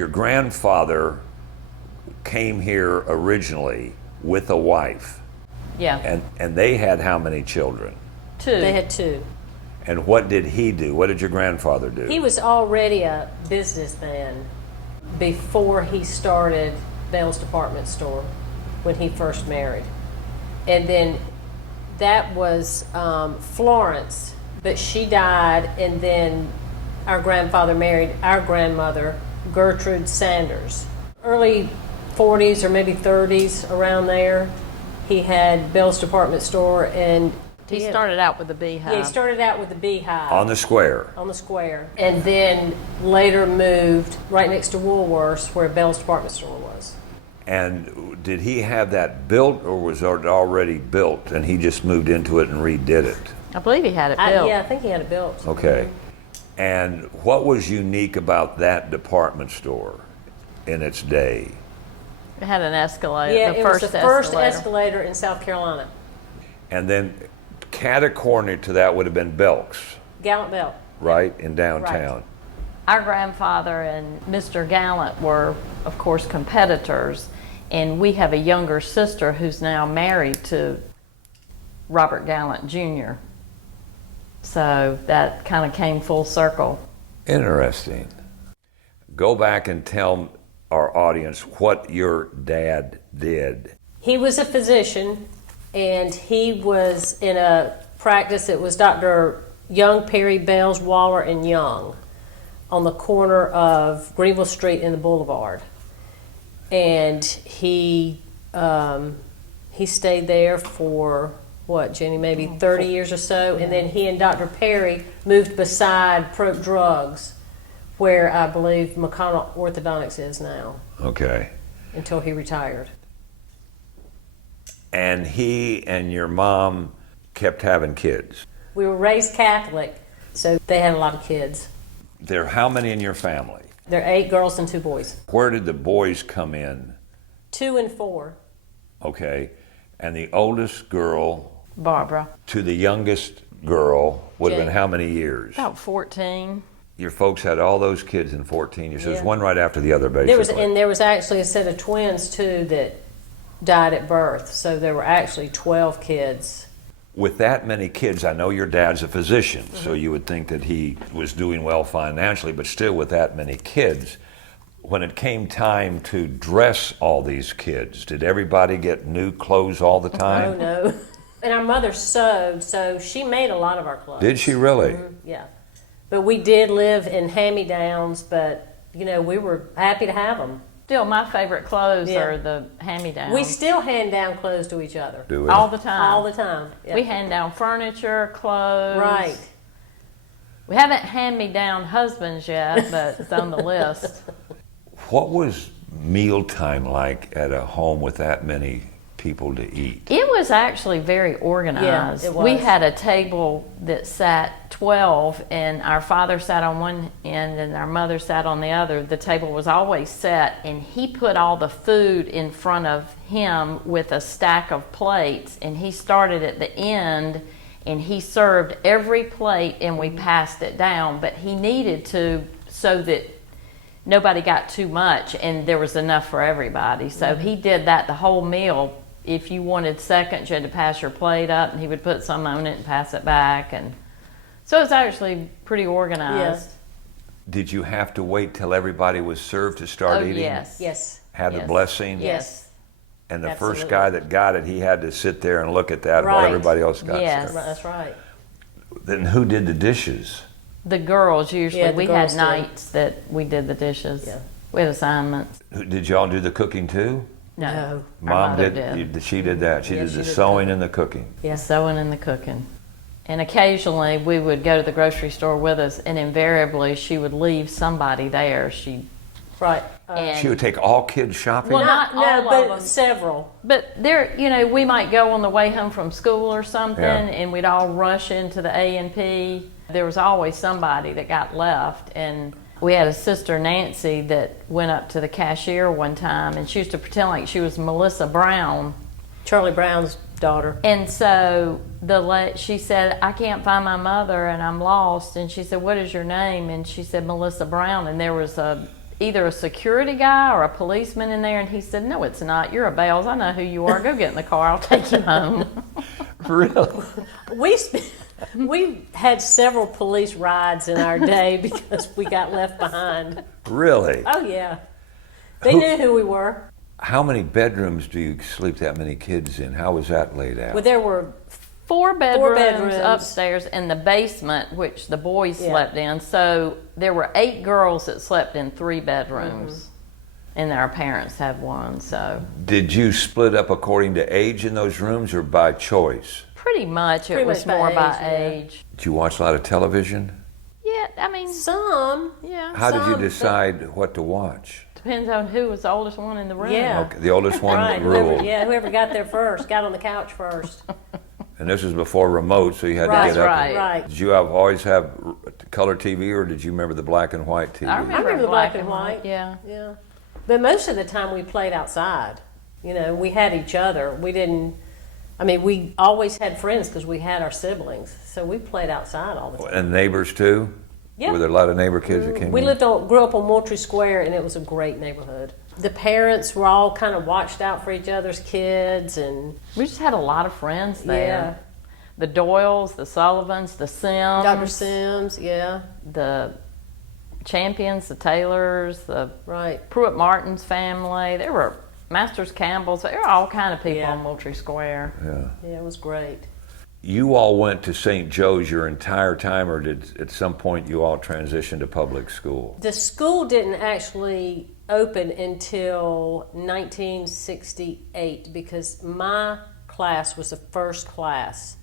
your grandfather came here originally with a wife. Yeah. And they had how many children? 2. They had 2. And what did he do? What did your grandfather do? He was already a businessman before he started Bell's department store when he first married. And then that was Florence, but she died, and then our grandfather married our grandmother, Gertrude Sanders. Early 40s or maybe 30s, around there, he had Bell's department store, and He started out with the Beehive. yeah, he started out with the Beehive. On the square. On the square. And then later moved right next to Woolworths where Bell's department store was. And did he have that built, or was it already built and he just moved into it and redid it? I believe he had it built. Yeah, I think he had it built. Okay. And what was unique about that department store in its day? It had an escalator. Yeah, the it first was the first escalator. escalator in South Carolina. And then catty-corner to that would have been Belk's, Gallant Bell. right, in downtown. Right. Our grandfather and Mr. Gallant were, of course, competitors, and we have a younger sister who's now married to Robert Gallant Jr. So that kind of came full circle. Interesting. Go back and tell our audience what your dad did. He was a physician, and he was in a practice. It was Dr. Young, Perry, Bells, Waller, and Young on the corner of Greenville Street and the Boulevard. And he stayed there for, what, Jenny, maybe 30 years or so. And then he and Dr. Perry moved beside Proc Drugs, where I believe McConnell Orthodontics is now, Okay. until he retired. And he and your mom kept having kids. We were raised Catholic, so they had a lot of kids. There are how many in your family? There are 8 girls and 2 boys. Where did the boys come in? 2 and 4. Okay. And the oldest girl Barbara. to the youngest girl would have been Jane. how many years? About 14. Your folks had all those kids in 14 years. So it was Yeah. one right after the other, basically. There was actually a set of twins, too, that died at birth. So there were actually 12 kids. With that many kids, I know your dad's a physician, so you would think that he was doing well financially, but still with that many kids, when it came time to dress all these kids, did everybody get new clothes all the time? Oh, no. And our mother sewed, so she made a lot of our clothes. Did she really? Yeah. But we did live in hand-me-downs, but, you know, we were happy to have them. Still, my favorite clothes Yeah. are the hand-me-downs. We still hand down clothes to each other. Do we? all the time. All the time. Yeah. We hand down furniture, clothes. Right. We haven't hand-me-down husbands yet, but it's on the list. What was mealtime like at a home with that many people to eat? It was actually very organized. Yeah, it was. We had a table that sat 12, and our father sat on one end and our mother sat on the other. The table was always set, and he put all the food in front of him with a stack of plates, and he started at the end, and he served every plate, and we passed it down. But he needed to, so that nobody got too much and there was enough for everybody. So he did that the whole meal. If you wanted seconds, you had to pass your plate up, and he would put some on it and pass it back. And so it was actually pretty organized. Yes. Did you have to wait till everybody was served to start Oh, eating? yes. Yes. Have the Yes. blessing? Yes. And the Absolutely. first guy that got it, he had to sit there and look at that while Right. everybody else got Yes. served. That's right. Then who did the dishes? The girls usually. Yeah, the we girls had did. nights that we did the dishes. Yeah. We had assignments. Did y'all do the cooking too? No. No. Our Mom mother did. She did that. She Yeah, did she the did sewing and the cooking. Yeah. Sewing and the cooking. And occasionally we would go to the grocery store with us, and invariably she would leave somebody there. Right. And She would take all kids shopping? Well, not all of but them. several. But there, we might go on the way home from school or something, Yeah. and we'd all rush into the A&P. There was always somebody that got left, and we had a sister, Nancy, that went up to the cashier one time, and she used to pretend like she was Melissa Brown. Charlie Brown's daughter. And so she said, "I can't find my mother, and I'm lost." And she said, "What is your name?" And she said, "Melissa Brown." And there was either a security guy or a policeman in there, and he said, "No, it's not. You're a Bales. I know who you are. Go get in the car. I'll take you home." Really? We had several police rides in our day because we got left behind. Really? Oh, yeah. They knew who we were. How many bedrooms do you sleep that many kids in? How was that laid out? Well, there were Four bedrooms bedrooms. upstairs and the basement, which the boys Yeah. slept in. So there were 8 girls that slept in 3 bedrooms, and our parents had one. So Did you split up according to age in those rooms or by choice? pretty much Pretty it was much by more age, by yeah. age. Did you watch a lot of television? Yeah, I mean, some. yeah. How did you Some, decide what to watch? Depends on who was the oldest one in the room. Yeah. Okay, the oldest one Right, ruled. whoever got there first, got on the couch first. And this was before remote, so you had Right, to get up. right. Right. Did you always have color TV, or did you remember the black and white TV? I remember the black and white. Yeah. But most of the time we played outside. You know, we had each other. We always had friends because we had our siblings. So we played outside all the time. And neighbors too? Yeah. Were there a lot of neighbor kids that came We in? grew up on Moultrie Square, and it was a great neighborhood. The parents were all kind of watched out for each other's kids, and We just had a lot of friends there. yeah, The Doyles, the Sullivans, the Sims, Dr. Sims, yeah, the Champions, the Taylors, the right. Pruitt Martin's family. There were Masters Campbell's. There were all kind of people Yeah. on Moultrie Square. Yeah. Yeah, it was great. You all went to St. Joe's your entire time, or did at some point you all transition to public school? The school didn't actually open until 1968 because my class was the first class,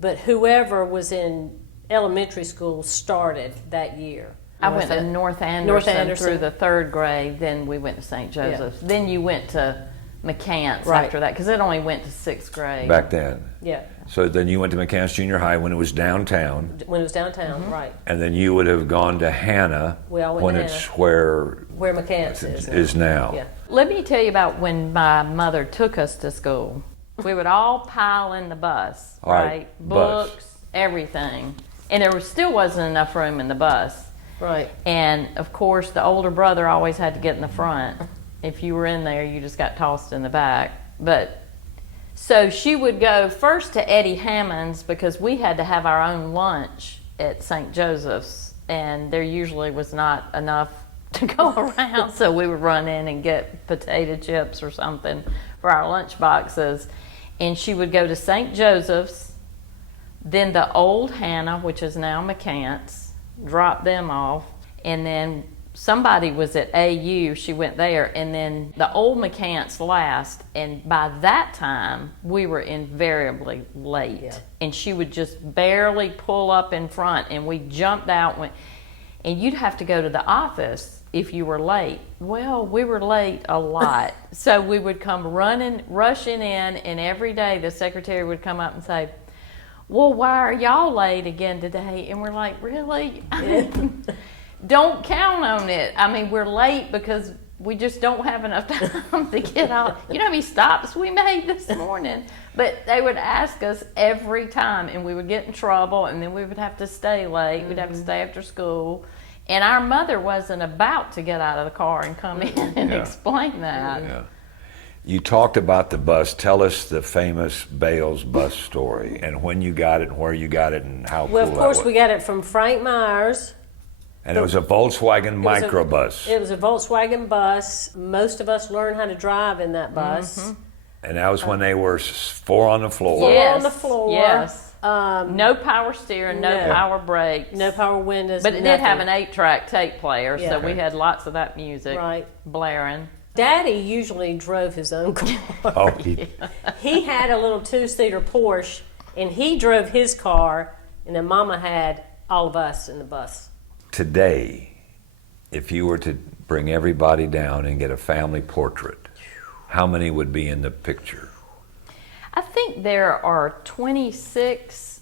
but whoever was in elementary school started that year. I went to North Anderson through the 3rd grade, then we went to St. Joseph's. Then you went to McCants Right. after that, because it only went to 6th grade. Back then. Yeah, So then you went to McCants Junior High when it was downtown, when it was downtown, right, and then you would have gone to Hannah We all went when to it's Hannah. where where McCants it is. is now. Yeah. Let me tell you about when my mother took us to school. We would all pile in the bus, All right, right? bus. Books, everything. And there still wasn't enough room in the bus. Right. And of course, the older brother always had to get in the front. If you were in there, you just got tossed in the back. But so she would go first to Eddie Hammond's because we had to have our own lunch at St. Joseph's, and there usually was not enough to go around, so we would run in and get potato chips or something for our lunch boxes. And she would go to St. Joseph's, then the old Hannah, which is now McCants, drop them off, and then somebody was at AU, she went there, and then the old McCants last, and by that time we were invariably late. Yeah. And she would just barely pull up in front, and we jumped out, and you'd have to go to the office if you were late. Well, we were late a lot. So we would come rushing in, and every day the secretary would come up and say, "Well, why are y'all late again today?" And we're like, "Really?" Don't count on it. I mean, we're late because we just don't have enough time to get out. You know how many stops we made this morning? But they would ask us every time, and we would get in trouble, and then we would have to stay late. We'd have to stay after school. And our mother wasn't about to get out of the car and come in and explain that. Yeah. You talked about the bus. Tell us the famous Bales bus story and when you got it and where you got it and how Well, cool of course, that we was. got it from Frank Myers. And it was a Volkswagen was a- microbus. It was a Volkswagen bus. Most of us learned how to drive in that bus. And that was when they were 4 on the floor. Four Yes. on the floor. Yes. No power steering, no No. power brakes. No power windows. But it did have nothing. an 8-track tape player, Yeah. so we had lots of that music Right. blaring. Daddy usually drove his own car. Oh, He had a little 2-seater Porsche, and he drove his car, and then Mama had all of us in the bus. today, if you were to bring everybody down and get a family portrait, how many would be in the picture? I think there are 26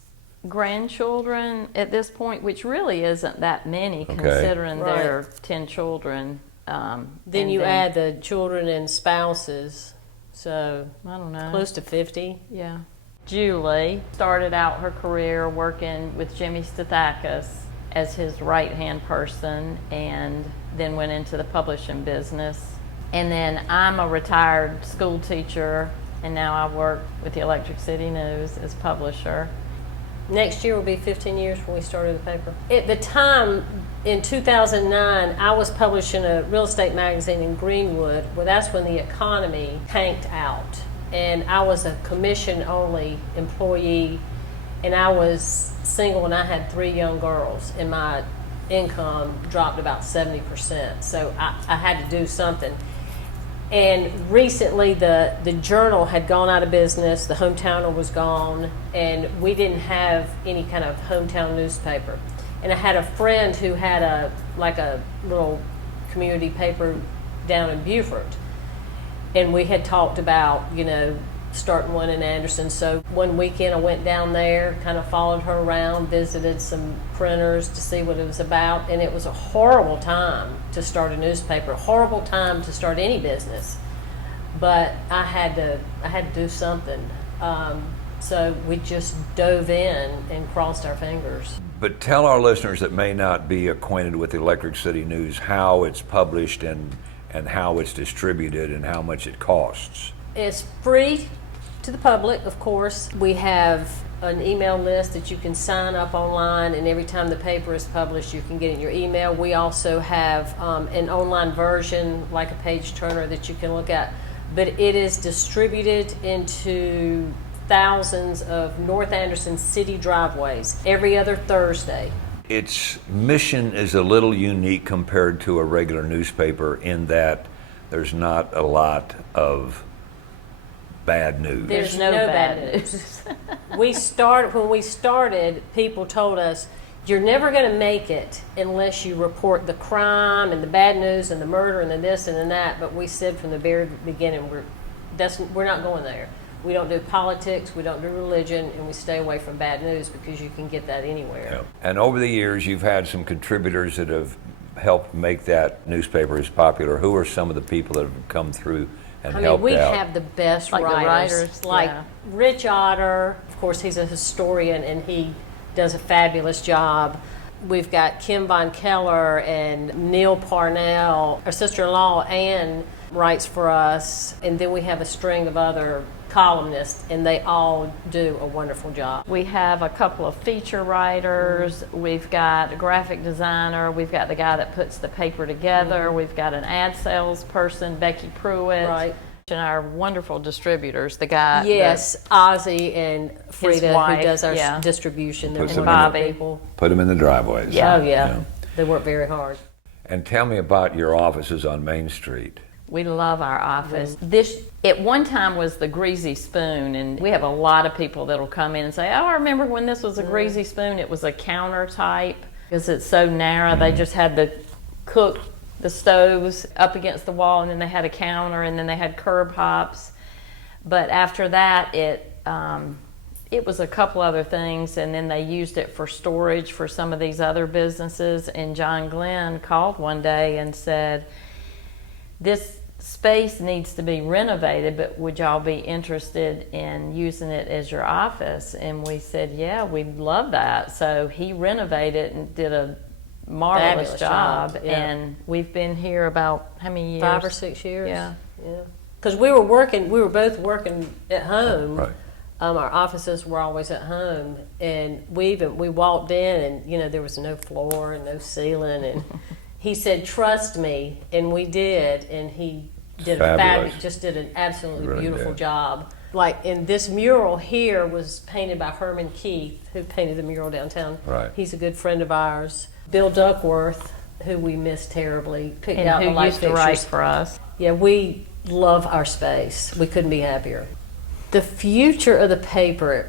grandchildren at this point, which really isn't that many considering Right. there are 10 children. Then and you add the children and spouses, so I don't know. close to 50. Yeah. Julie started out her career working with Jimmy Stathakis as his right-hand person, and then went into the publishing business. And then I'm a retired school teacher, and now I work with the Electric City News as publisher. Next year will be 15 years when we started the paper. At the time, in 2009, I was publishing a real estate magazine in Greenwood. Well, that's when the economy tanked out. And I was a commission-only employee, and I was single, and I had 3 young girls, and my income dropped about 70%. So I had to do something. And recently, the Journal had gone out of business, the Hometowner was gone, and we didn't have any kind of hometown newspaper. And I had a friend who had a little community paper down in Beaufort, and we had talked about, starting one in Anderson. So one weekend I went down there, kind of followed her around, visited some printers to see what it was about, and it was a horrible time to start a newspaper, a horrible time to start any business. But I had to do something. So we just dove in and crossed our fingers. But tell our listeners that may not be acquainted with the Electric City News how it's published and how it's distributed and how much it costs. It's free to the public, of course. We have an email list that you can sign up online, and every time the paper is published, you can get it in your email. We also have an online version, like a page turner, that you can look at. But it is distributed into thousands of North Anderson city driveways every other Thursday. Its mission is a little unique compared to a regular newspaper in that there's not a lot of bad news. There's no bad news. When we started, people told us, you're never going to make it unless you report the crime and the bad news and the murder and the this and the that. But we said from the very beginning, we're not going there. We don't do politics, we don't do religion, and we stay away from bad news because you can get that anywhere. Yep. And over the years, you've had some contributors that have helped make that newspaper as popular. Who are some of the people that have come through and helped we out? have the best Like the writers, like yeah. Rich Otter. Of course, he's a historian, and he does a fabulous job. We've got Kim Von Keller and Neil Parnell. Our sister-in-law, Ann, writes for us. And then we have a string of other columnists, and they all do a wonderful job. We have a couple of feature writers. We've got a graphic designer. We've got the guy that puts the paper together. We've got an ad sales person, Becky Pruitt. Right. And our wonderful distributors, the guy. Yes, Ozzy and Frida, wife, who does our yeah. distribution. They're Puts them wonderful in the- people. Put them in the driveways. Yeah. Oh, yeah. They work very hard. And tell me about your offices on Main Street. We love our office. This, at one time, was the Greasy Spoon, and we have a lot of people that'll come in and say, oh, I remember when this was a Greasy Spoon. It was a counter type because it's so narrow. They just had the stoves up against the wall, and then they had a counter, and then they had curb hops. But after that, it was a couple other things, and then they used it for storage for some of these other businesses. And John Glenn called one day and said, this space needs to be renovated, but would y'all be interested in using it as your office? And we said, yeah, we'd love that. So he renovated and did a marvelous Fabulous job. job, yeah. And we've been here about how many years? 5 or 6 years. Yeah. Because we were both working at home. Right. Our offices were always at home, and we walked in, and there was no floor and no ceiling, and he said, "Trust me," and we did, and he did Fabulous. just did an absolutely Really beautiful did. job. Like, and this mural here was painted by Herman Keith, who painted the mural downtown. Right. He's a good friend of ours. Bill Duckworth, who we miss terribly, picked out the And who light used to write fixtures. for us. Yeah, we love our space. We couldn't be happier. The future of the paper,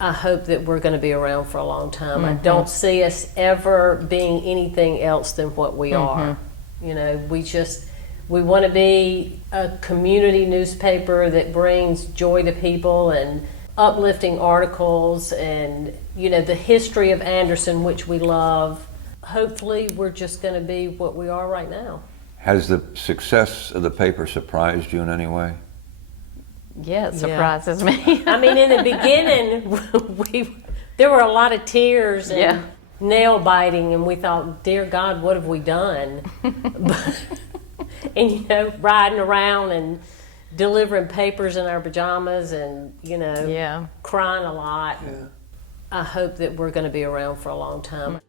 I hope that we're going to be around for a long time. I don't see us ever being anything else than what we are. We want to be a community newspaper that brings joy to people and uplifting articles and, the history of Anderson, which we love. Hopefully, we're just going to be what we are right now. Has the success of the paper surprised you in any way? Yeah, it surprises me. I mean, in the beginning, there were a lot of tears, and Yeah. nail biting, and we thought, dear God, what have we done? And, you know, riding around and delivering papers in our pajamas and, you know, Yeah. crying a lot. And I hope that we're going to be around for a long time.